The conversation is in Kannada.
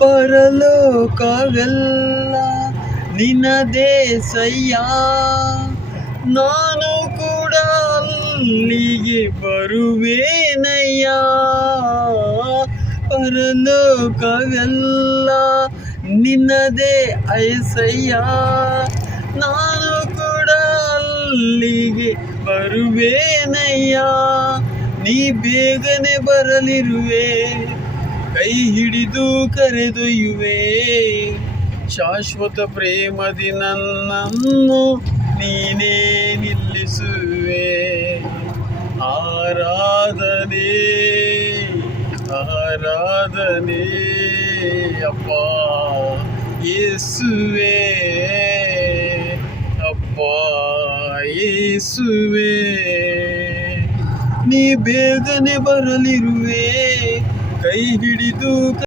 ಪರಲೋಕವೆಲ್ಲ ನಿನ್ನದೇ ಸಯ್ಯ, ನಾನು ಕೂಡ ಅಲ್ಲಿಗೆ ಬರುವೇನಯ್ಯ. ಪರಲೋಕವೆಲ್ಲ ನಿನ್ನದೇ ಐಸಯ್ಯ, ನಾನು ಕೂಡ ಅಲ್ಲಿಗೆ ಬರುವೇನಯ್ಯ. ನೀ ಬೇಗನೆ ಬರಲಿರುವೆ, ಕೈ ಹಿಡಿದು ಕರೆದೊಯ್ಯುವೆ. ಶಾಶ್ವತ ಪ್ರೇಮದಿ ನನ್ನನ್ನು ನೀನೇ ನಿಲ್ಲಿಸುವೆ. ಆರಾಧನೆ ಆರಾಧನೆ ಅಪ್ಪ ಯೇಸುವೆ, ಅಪ್ಪ ಯೇಸುವೆ. ನೀ ಬೇಗನೆ ಬರಲಿರುವೆ, ಕೈ ಹಿಡಿದು